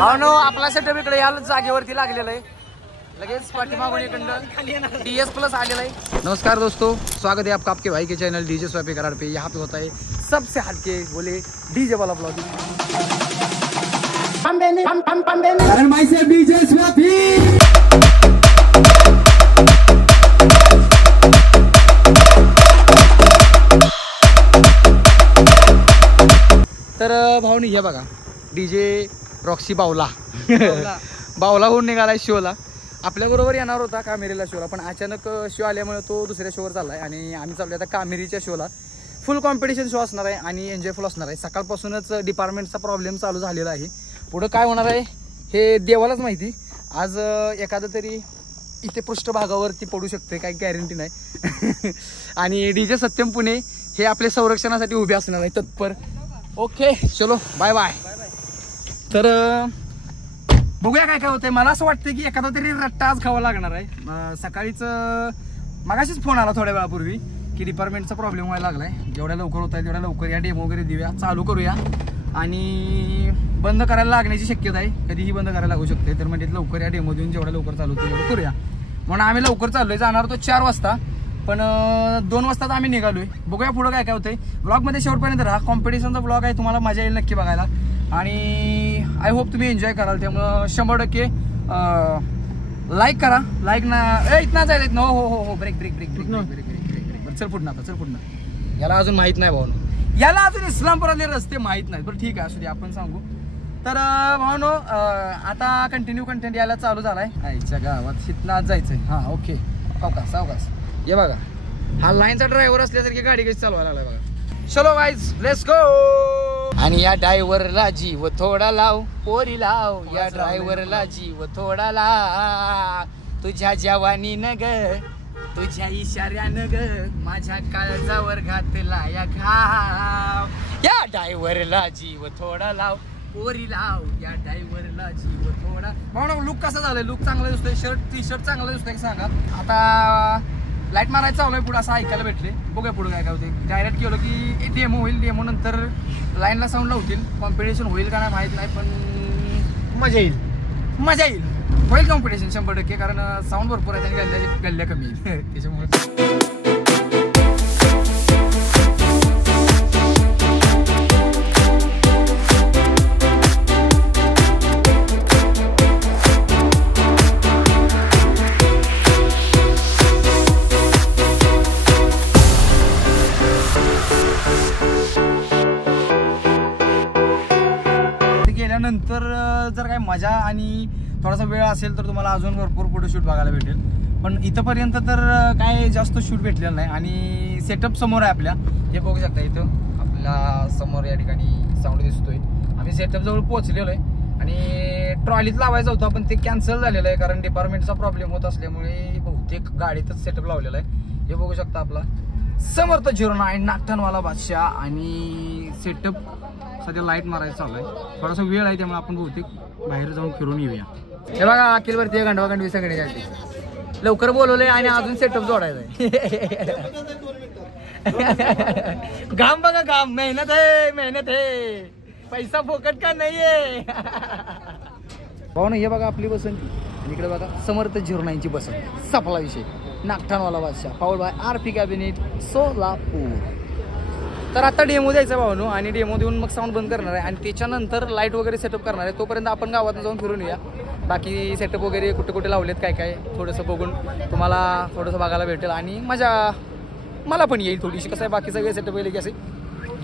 आपला सेटअप इकडे या जागेवरती लागलेला आहे. लगेच पाठीमागून इकडं DS+ आलेला आहे. नमस्कार दोस्तों, स्वागत है आपका आपके भाई के चैनल डीजे स्वापी करार पे. यहाँ पे होता है सबसे हटके बोले डीजे वाला ब्लॉगिंग. डीजे स्वापी. तर भाऊनी हे बघा डीजे रॉक्सी बावला बावला होऊन निघालाय शोला. आपल्याबरोबर येणार होता कामेरीला शोला, पण अचानक शो आल्यामुळे तो दुसऱ्या शोवर चाललाय आणि आम्ही चाललो आता कामेरीच्या शोला. फुल कॉम्पिटिशन शो असणार आहे आणि एन्जॉयफुल असणार आहे. सकाळपासूनच डिपार्टमेंटचा प्रॉब्लेम चालू झालेला आहे. पुढं काय होणार आहे हे देवालाच माहिती. आज एखादं तरी इथे पृष्ठभागावरती पडू शकते, काही गॅरंटी नाही. आणि डीजे सत्यम पुणे हे आपल्या संरक्षणासाठी उभे असणार आहे तत्पर. ओके चलो बाय बाय. तर बघूया काय काय होतंय. मला असं वाटतं की एखादा तरी रट्टा आज खावा लागणार आहे. सकाळीच मगाशीच फोन आला थोड्या वेळापूर्वी की डिपार्टमेंटचा प्रॉब्लेम व्हायला लागलाय. जेवढ्या लवकर होत आहे तेवढ्या लवकर या डेमो वगैरे देऊया, चालू करूया. आणि बंद करायला लागण्याची शक्यता आहे, कधीही बंद करायला लागू शकते. तर म्हणजे लवकर या डेमो देऊन जेवढ्या लवकर चालू तेवढं करूया म्हणून आम्ही लवकर चाललोय. जाणार तो 4 वाजता, पण 2 वाजता आम्ही निघालोय. बघूया पुढं काय काय होतंय. ब्लॉगमध्ये शेवटपर्यंत राहा. कॉम्पिटिशनचा ब्लॉग आहे, तुम्हाला मजा येईल नक्की बघायला आणि आय होप तुम्ही एन्जॉय कराल. त्यामुळं 100% लाईक करा. लाईक ना इथना जायचं. हो हो हो हो break break break break break break break break. चल पुढं आता, चल पुढं. याला अजून माहीत नाही भावनो, याला अजून इस्लामपुरातले रस्ते माहीत नाहीत. बरं ठीक आहे, असू दे आपण सांगू. तर भावनो आता कंटिन्यू कंटेंट यायला चालू झालाय. आईच्या गावात शितनाथ जायचंय. हां ओके, सावकाश सावकाश. हे बघा हा लाईनचा ड्रायव्हर असल्यासारखी गाडी कशी चालवायला लागलाय बघा. चलो गाईज लेट्स गो. आणि या ड्रायव्हरला जीव थोडा लाव पोरी लाव, या ड्रायव्हरला जीव थोडा लाव. तुझ्या जवानी न ग, तुझ्या इशाऱ्यानं ग, माझ्या काळजावर घातला या घाव. या ड्रायव्हरला जीव थोडा लाव पोरी लाव, या ड्रायव्हरला जीव थोडा. भाऊ लुक कसा झालाय? लुक चांगला दिसतोय, टी शर्ट चांगला दिसतोय सांगा. आता लाईट मारायचं चालू पुढे असं ऐकायला भेटले. बघूया पुढे काय काय होते. डायरेक्ट केलं की डेमो होईल, डेमो नंतर लाईनला साऊंड लावतील. कॉम्पिटिशन होईल का नाही माहीत नाही, पण मजा येईल, मजा येईल. होईल कॉम्पिटिशन 100%, कारण साऊंड भरपूर आहे आणि गल्ल्या कमी येईल त्याच्यामुळे. नंतर जर काय मजा आणि थोडासा वेळ असेल तर तुम्हाला अजून भरपूर फोटोशूट बघायला भेटेल. पण इथंपर्यंत तर काय जास्त शूट भेटलेलं नाही. आणि सेटअप समोर आहे आपल्या, हे बघू शकता. इथं आपल्या समोर या ठिकाणी साऊंड दिसतोय. आम्ही सेटअप जवळ पोहोचलेलो आहे आणि ट्रॉलीत लावायचं होतं पण ते कॅन्सल झालेलं आहे, कारण डिपार्टमेंटचा प्रॉब्लेम होत असल्यामुळे बहुतेक गाडीतच सेटअप लावलेला आहे. हे बघू शकता आपला समर्थ 09 नागठाणवाला बादशाह. आणि सेटअप सध्या लाईट मारायचं चालू आहे. थोडासा वेळ आहे त्यामुळे आपण बहुतेक बाहेर जाऊन फिरून येऊया. हे बघा अखिलवरती गंडवा गंडवी सगळी गाडी लवकर बोलवलंय आणि अजून सेटअप जोडायचा आहे. घाम बघा घाम, मेहनत आहे मेहनत आहे, पैसा फोकट का नाहीये. भाऊ ना हे बघा आपली बसंती आणि इकडे बघा समर्थ 09ची बसंत. सपला विषय. नागठाणवाला बादशाह पाऊल बाय RP कॅबिनेट सोलापूर. तर आता डेमो द्यायचा भावनो आणि डेमो देऊन मग साऊंड बंद करणार आहे आणि त्याच्यानंतर लाईट वगैरे सेटअप करणार आहे. तोपर्यंत आपण गावातून जाऊन फिरून येऊया. बाकी सेटअप वगैरे कुठे कुठे लावलेत काय काय थोडंसं बघून तुम्हाला थोडंसं बघायला भेटेल आणि मजा मला पण येईल थोडीशी. कसं आहे बाकी सगळे सेटअप येईल की असे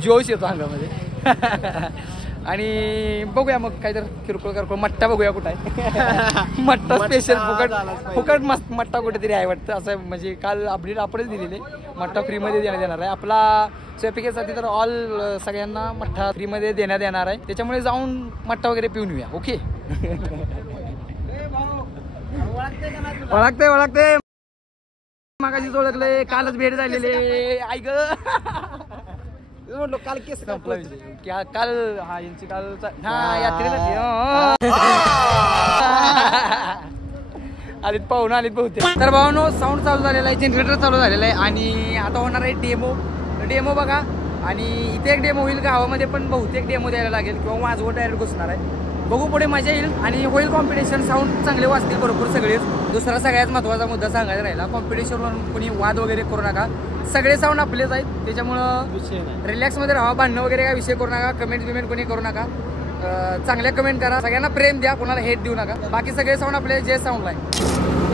जोश येतो अंगामध्ये. आणि बघूया मग काहीतरी किरकोळ किरकोळ मट्टा बघूया कुठं आहे. मट्टा स्पेशल फुकट फुकट मस्त मट्टा कुठेतरी आहे वाटतं. असं म्हणजे काल अपडेट आपणच दिलेले मट्टा फ्रीमध्ये देण्यात येणार आहे. आपला स्वयंपाकीसाठी तर ऑल सगळ्यांना मट्टा फ्रीमध्ये देण्यात येणार आहे. त्याच्यामुळे जाऊन मट्टा वगैरे पिऊन येऊया. ओके ओळखते ओळखते मागाशीच ओळखले, कालच भेट झालेले. ऐक म्हटलो काल केस संपला विषय. काल हा यांची काल यात्रेला आलीत पाहून आलीत बहुतेक. तर भावानो साऊंड चालू झालेला आहे, जनरेटर चालू झालेला आहे आणि आता होणार आहे डेमो बघा. आणि इथे एक डेमो होईल गावामध्ये पण बहुतेक डेमो द्यायला लागेल किंवा माझं डायरेक्ट घुसणार आहे. बघू पुढे मजा येईल आणि होईल कॉम्पिटिशन. साऊंड चांगले वाजतील भरपूर सगळेच. दुसरा सगळ्यात महत्त्वाचा मुद्दा सांगायचा राहिला, कॉम्पिटिशनवरून कोणी वाद वगैरे करू नका. सगळे साऊंड आपलेच आहेत, त्याच्यामुळं रिलॅक्समध्ये राहा. भांडणं वगैरे काय विषय करू नका. कमेंट कोणी करू नका. चांगल्या कमेंट करा. सगळ्यांना प्रेम द्या, कोणाला हेट देऊ नका. बाकी सगळे साऊंड आपले जे साऊंड आहे.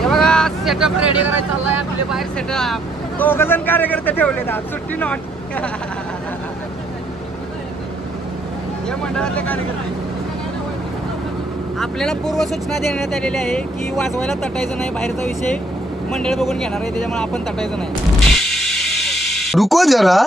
हे बघा सेटअप रेडी करायला चाललाय आपले बाहेर. सेटअप 2 जण कार्यकर्ते ठेवले ना, सुट्टी नॉट. या मंडळातले कार्यकर्ते. आपल्याला पूर्व सूचना देण्यात आलेली आहे की वाजवायला तटायचं नाही. बाहेरचा विषय मंडळ बघून घेणार आहे, त्याच्यामुळे आपण तटायचं नाही. रुको जरा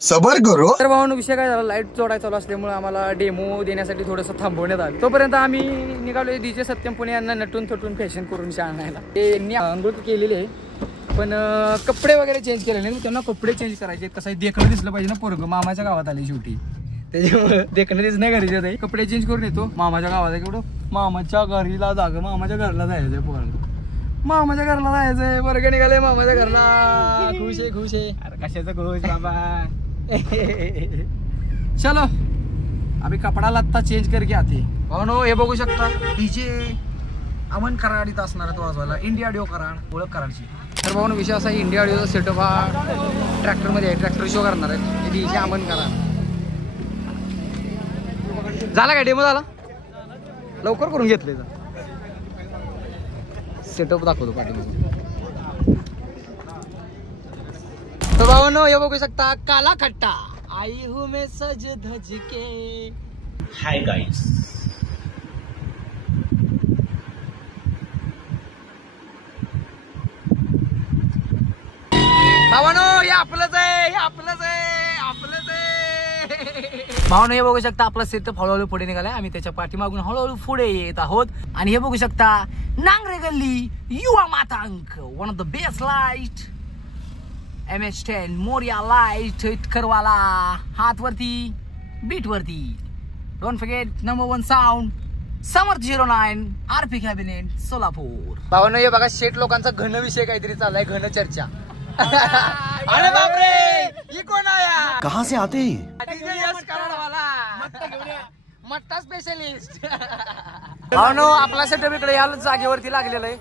सबर करो. तर भावांनो विषय काय झाला, लाईट जोडायचा चालू असल्यामुळे आम्हाला डेमो देण्यासाठी थोडंसं थांबवण्यात आलं. तोपर्यंत आम्ही निघालो डीजे सत्यम पुणे यांना नटून थटून फॅशन करून आणायला. त्यांनी अंघोळ केलेली आहे, पण कपडे वगैरे चेंज केले नाही. त्यांना कपडे चेंज करायचे. कसं देखणं दिसलं पाहिजे ना, पोरगं मामाच्या गावात आले शेवटी, त्याच्यामुळे देखणं दिसणं गरजेचं आहे. कपडे चेंज करून येतो. मामाच्या गावात आहे केवढं, मामाच्या घरीला जागा, मामाच्या घरला जायचंय. पोरगं मामाच्या घरला जायचंय, पोरगं निघालंय मामाच्या घरला. खुश आहे खुश आहे. अरे कशाचं खुश बाबा. चलो अभी कपडा लत्ता चेंज करके आते. भावनो हे बघू शकता डीजे अमन कराड इथं असणार आहे तो वाजवायला. इंडिया ऑडिओ कराड, ओळख कराडची. तर भावनो विषय असा, इंडिया ऑडिओचा सेटअप हा ट्रॅक्टरमध्ये आहे. ट्रॅक्टर शो करणार आहे डीजे अमन कराड. झाला काय डेमो? झाला लवकर करून घेतले. सेटअप दाखवतो पाठीमागे. तो भावनो हे बघू शकता काला खट्टा आई हूँ मैं सज धज के. Hi guys. भावनो हे आपलंच आहे, हे आपलंच आहे, आपलंच आहे. भावनो हे बघू शकता आपला सेटअप हळूहळू पुढे निघालाय. आम्ही त्याच्या पाठीमागून हळूहळू पुढे येत आहोत. आणि हे बघू शकता नांगरे गल्ली युवा मातांक, one of the best light MH10 Morya light इतकरवाला. हात वरती, बीट वरती. Don't forget number 1 sound Samarth 09 RP cabinet Solapur. भावांनो हे बघा शेट लोकांचा घन विषय काहीतरी चाललाय, घन चर्चा. अरे बापरे, ही कोण आया? कहाँ से आते मट्टा स्पेशलिस्ट. भावांनो आपला सेटअप इकडे या जागेवरती लागलेला आहे.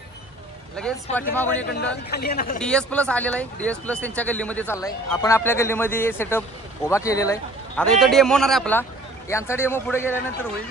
लगेच पाठीमागून इकडं DS+ आलेला आहे. DS+ त्यांच्या गल्लीमध्ये चाललाय. आपण आपल्या गल्लीमध्ये सेटअप उभा केलेला आहे. आता इथं डेमो होणार आहे आपला. यांचा डेमो पुढे गेल्यानंतर होईल.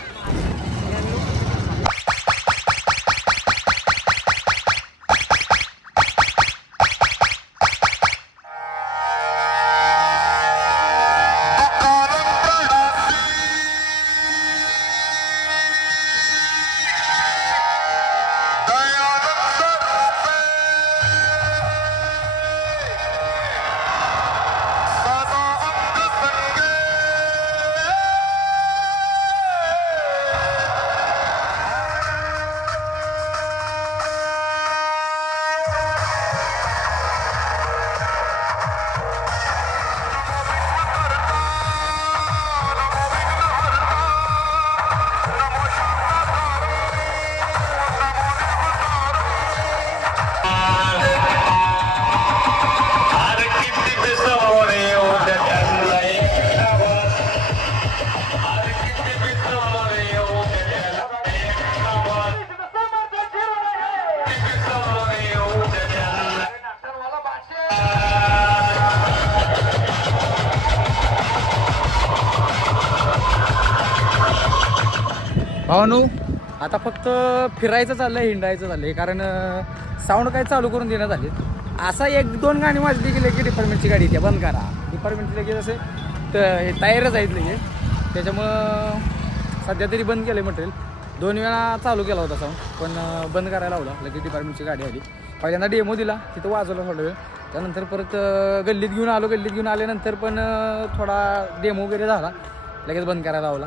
भावानू आता फक्त फिरायचं चाललंय, हिंडायचं चाललंय. कारण साऊंड काय चालू करून देण्यात आले. असा 1-2 गाणी वाजली गेले की डिपार्टमेंटची गाडी त्या बंद करा. डिपार्टमेंटची लगेच असे तर हे टायरच आहेत लगेच. त्याच्यामुळं सध्या तरी बंद केलं मटेरियल. 2 वेळा चालू केला होता साऊंड, पण बंद करायला लावला. लगेच डिपार्टमेंटची गाडी आली. पहिल्यांदा डेमो दिला, तिथं वाजवलं थोडा वेळ. त्यानंतर परत गल्लीत घेऊन आलो. गल्लीत घेऊन आल्यानंतर पण थोडा डेमो वगैरे झाला, लगेच बंद करायला लावला.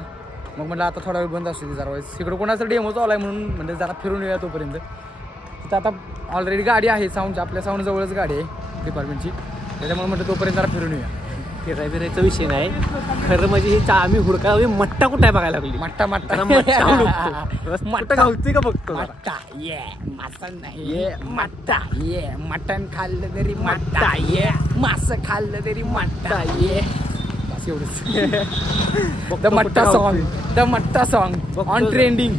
मग म्हटलं आता थोडा वेळ बंद असते जरा वेळेस. इकडं कोणाचा डेमो चालू आहे म्हणून म्हणजे जरा फिरून येऊया तोपर्यंत. तिथं आता ऑलरेडी गाडी आहे साऊंडची, आपल्या साऊंड जवळच गाडी आहे डिपार्टमेंटची. त्याच्यामुळे म्हटलं तोपर्यंत जरा फिरून येऊया. फिरायचा विषय नाही खरं म्हणजे हे आम्ही हुडका मट्टा कुठे आहे बघायला लागली. मट्टा मट्टा मट्टा घालतोय का बघतो. मट्टा ये मटन नाही ये मट्टा ये मटन खाल्लं तरी मट्टा ये मास खाल्लं तरी मट्टा ये. बस एवढंच. The Matta song, the Matta song on trending,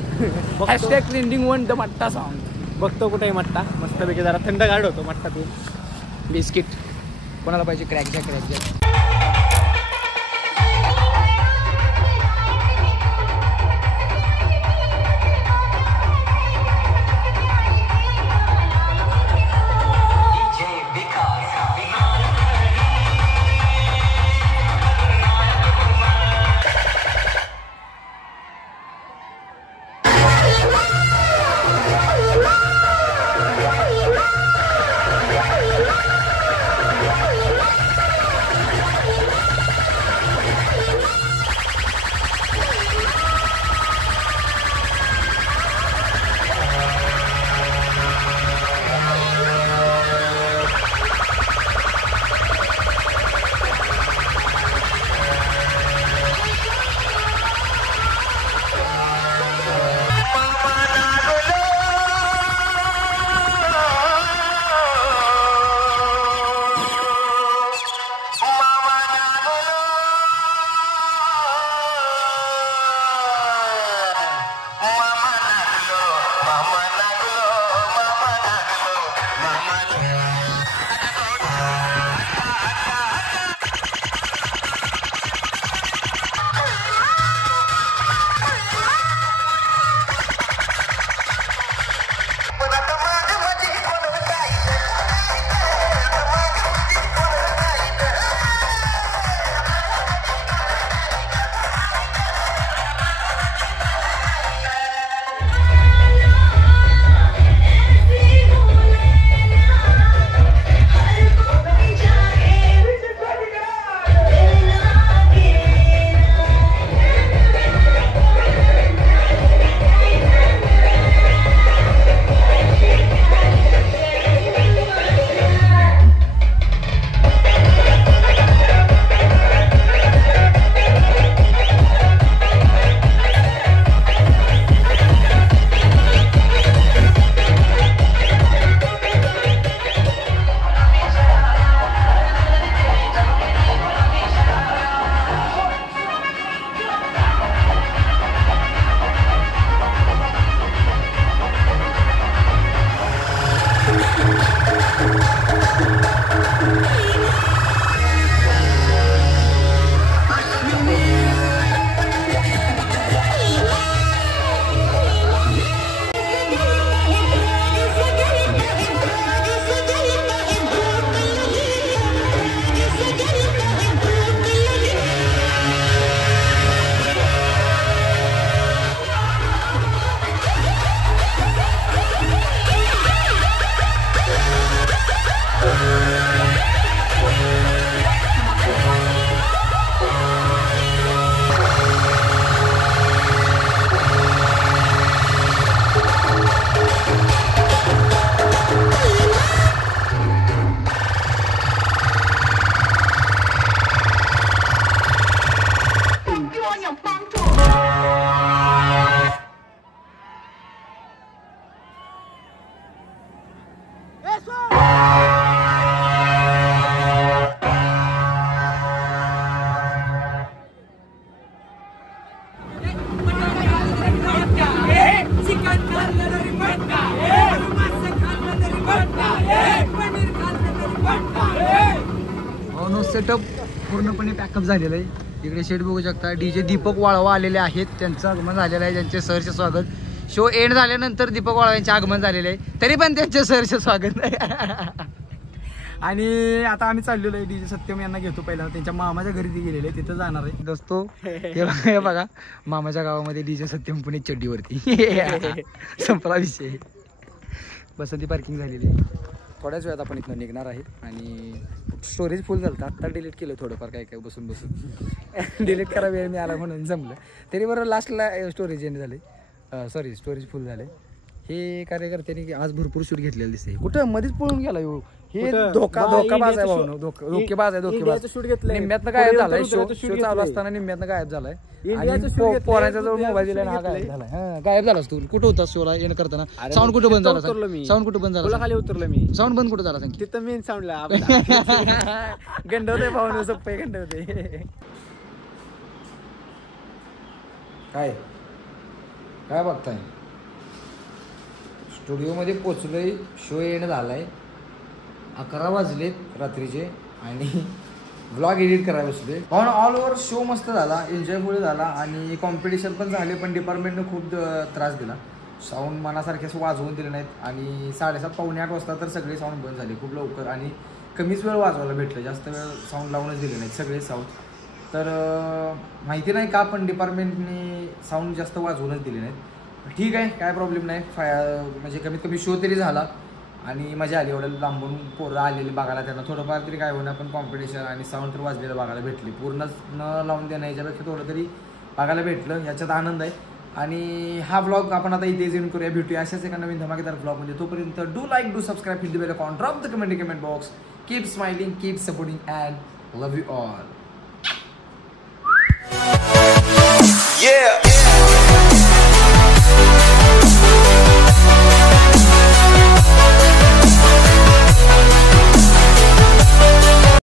hashtag trending one the Matta song. बघतो कुठे मट्टा मस्तपैकी जरा थंड गाड होतो मट्टा तू. बिस्किट कोणाला पाहिजे? Crack jack, crack jack. Setup पूर्णपणे पॅकअप झालेलं आहे. इकडे शेट बघू शकता. डीजे दीपक वाळवा आलेले आहेत, त्यांचं आगमन झालेलं आहे. त्यांचे सहर्ष स्वागत. शो एंड झाल्यानंतर दीपक वाळवा यांचे आगमन झालेले आहे, तरी पण त्यांचे सहर्ष स्वागत आहे. आणि आता आम्ही चाललेलो आहे. डीजे सत्यम यांना घेतो पहिला, त्यांच्या मामाच्या घरी ते गेलेले, तिथं जाणार आहे दोस्तो. हे बघा मामाच्या गावामध्ये डीजे सत्यम पुणे चड्डीवरती. संपला विषय. बसंती पार्किंग झालेली आहे. थोड्याच वेळात आपण इथनं निघणार आहे. आणि स्टोरेज फुल झालं, आत्ता डिलीट केलं थोडंफार काय काय बसून डिलीट करा वेळ मिळाला म्हणून जमलं. तरी बरोबर लास्टला स्टोरेज एंड झाले, सॉरी स्टोरेज फुल झाले. हे कार्यकर्त्यांनी आज भरपूर शूट घेतलेलं दिसते. कुठं मध्येच पळून गेला येऊ. हे धोकाबाज आहे भाऊ, धोकेबाज आहे. धोकेबाज शूट घेतलं, निम्म्यातनं गायब झालाय. शो चालू असताना निम्म्यातनं गायब झालाय. पोराच्या जवळ मोबाईल दिला ना, गायब झालाय. गायब झालास तू. कुठं होतास शोला एंड करताना? साऊंड कुठं बंद झाला? साऊंड कुठं बंद झाला? खाली उतरलो मी. साऊंड बंद कुठं झाला सांग? तिथं मेन साऊंडला गंडवते भाऊ, सोपे गंडवते. काय काय बघताय? स्टुडिओमध्ये पोचलोय, शो येणं झालाय, 11 वाजलेत रात्रीचे आणि व्लॉग एडिट करायला बसले. पण ऑल ओव्हर शो मस्त झाला, एन्जॉयफुल झाला आणि कॉम्पिटिशन पण झाले. पण डिपार्टमेंटनं खूप त्रास दिला, साऊंड मनासारखे असं वाजवून दिले नाहीत आणि 7:30 पावणे 8 वाजता तर सगळे साऊंड बंद झाले खूप लवकर आणि कमीच वेळ वाजवायला भेटलं, जास्त वेळ साऊंड लावूनच दिले नाहीत सगळे साऊंड. तर माहिती नाही का, पण डिपार्टमेंटने साऊंड जास्त वाजवूनच दिले नाहीत. ठीक आहे, काय प्रॉब्लेम नाही. म्हणजे कमीत कमी शो तरी झाला आणि मजा आली. एवढं लांबून पोरं आलेली बघायला, त्यांना थोडंफार तरी काय होणार, पण कॉम्पिटिशन आणि साऊंड तर वाजलेलं बघायला भेटले. पूर्णच न लावून देणं याच्यापेक्षा थोडं तरी बघायला भेटलं, याच्यात आनंद आहे. आणि हा ब्लॉग आपण आता इथे जेवून करूया, भेटूया अशाच एका नवीन धमाकेदार ब्लॉगमध्ये. तोपर्यंत do like, do subscribe, hit the bell icon, drop the comment box. Keep smiling, keep supporting and love you all. Yeah.